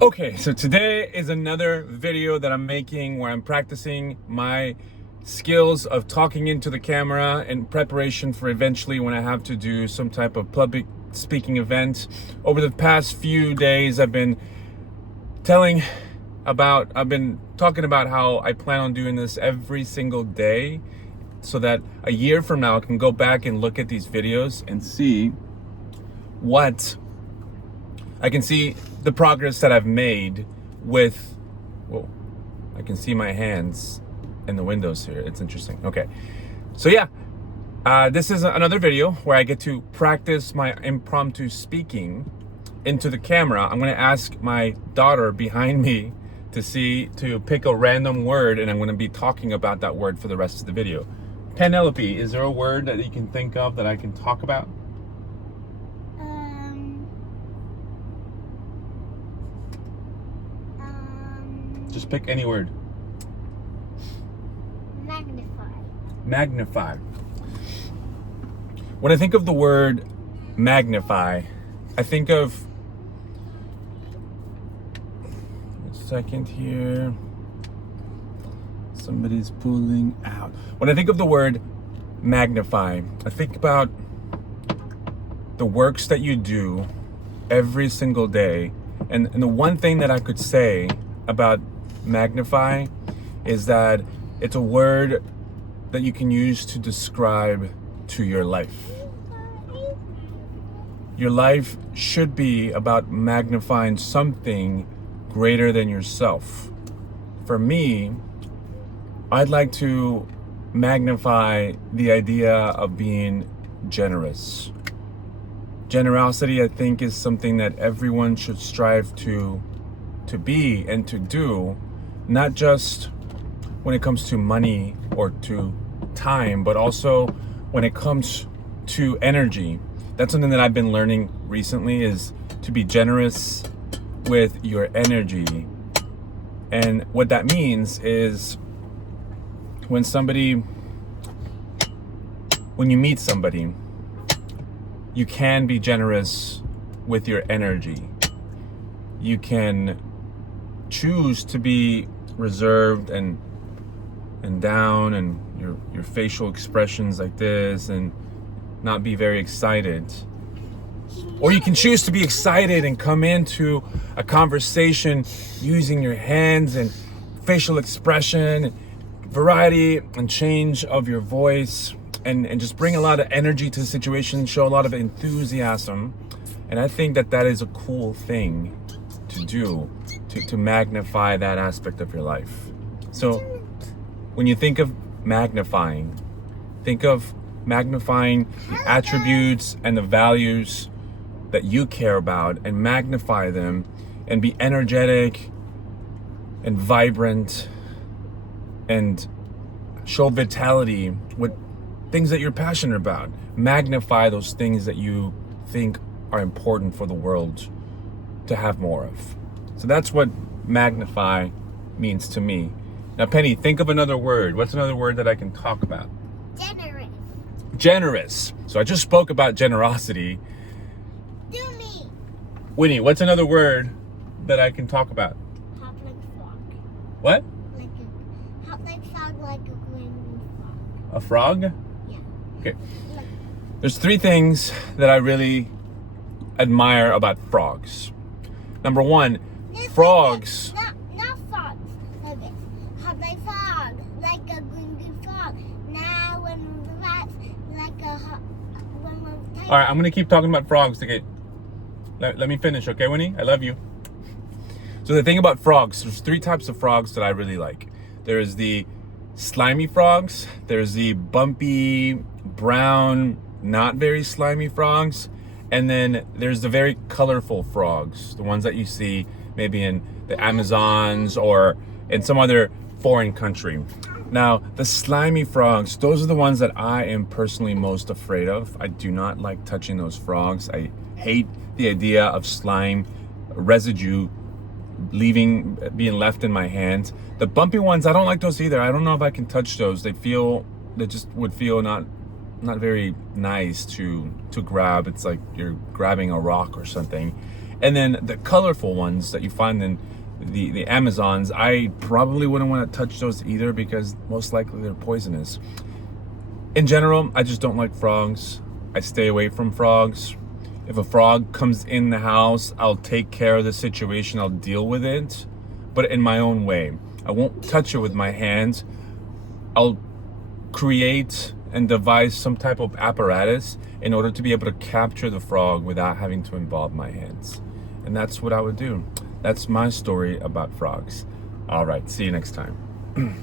Okay, so today is another video that I'm making where I'm practicing my skills of talking into the camera in preparation for eventually when I have to do some type of public speaking event. Over the past few days, I've been talking about how I plan on doing this every single day so that a year from now I can go back and look at these videos and see the progress that I've made with, whoa, I can see my hands in the windows here. It's interesting. Okay. So yeah, this is another video where I get to practice my impromptu speaking into the camera. I'm going to ask my daughter behind me to pick a random word, and I'm going to be talking about that word for the rest of the video. Penelope, is there a word that you can think of that I can talk about? Just pick any word. Magnify. Magnify. When I think of the word magnify, I think of, a second here, somebody's pulling out. When I think of the word magnify, I think about the works that you do every single day. And the one thing that I could say about magnify is that it's a word that you can use to describe to your life. Your life should be about magnifying something greater than yourself. For me, I'd like to magnify the idea of being generous. Generosity, I think, is something that everyone should strive to be and to do, not just when it comes to money or to time, but also when it comes to energy. That's something that I've been learning recently, is to be generous with your energy. And what that means is when you meet somebody, you can be generous with your energy. You can choose to be reserved and down, and your facial expressions like this, and not be very excited. Or you can choose to be excited and come into a conversation using your hands and facial expression, variety and change of your voice, and just bring a lot of energy to the situation, show a lot of enthusiasm. And I think that is a cool thing to do, to magnify that aspect of your life. So when you think of magnifying, think of magnifying the attributes and the values that you care about, and magnify them and be energetic and vibrant and show vitality with things that you're passionate about. Magnify those things that you think are important for the world to have more of. So that's what magnify means to me. Now, Penny, think of another word. What's another word that I can talk about? Generous. Generous. So I just spoke about generosity. Do me. Winnie, what's another word that I can talk about? Hop like frog. What? Hop like frog, like a green frog. A frog? Yeah. Okay. There's three things that I really admire about frogs. Number one, frogs. Not frogs. Like this. Hop like frog, like a green frog. Now when rats, like a All right, I'm gonna keep talking about frogs to get. Let me finish, okay, Winnie? I love you. So the thing about frogs, there's three types of frogs that I really like. There's the slimy frogs. There's the bumpy, brown, not very slimy frogs. And then there's the very colorful frogs, the ones that you see maybe in the Amazons or in some other foreign country. Now, the slimy frogs, those are the ones that I am personally most afraid of. I do not like touching those frogs. I hate the idea of slime residue being left in my hands. The bumpy ones, I don't like those either. I don't know if I can touch those. They just would feel not very nice to grab. It's like you're grabbing a rock or something. And then the colorful ones that you find in the Amazons, I probably wouldn't want to touch those either because most likely they're poisonous. In general, I just don't like frogs. I stay away from frogs. If a frog comes in the house, I'll take care of the situation. I'll deal with it, but in my own way. I won't touch it with my hands. I'll create and devise some type of apparatus in order to be able to capture the frog without having to involve my hands. And that's what I would do. That's my story about frogs. All right, see you next time.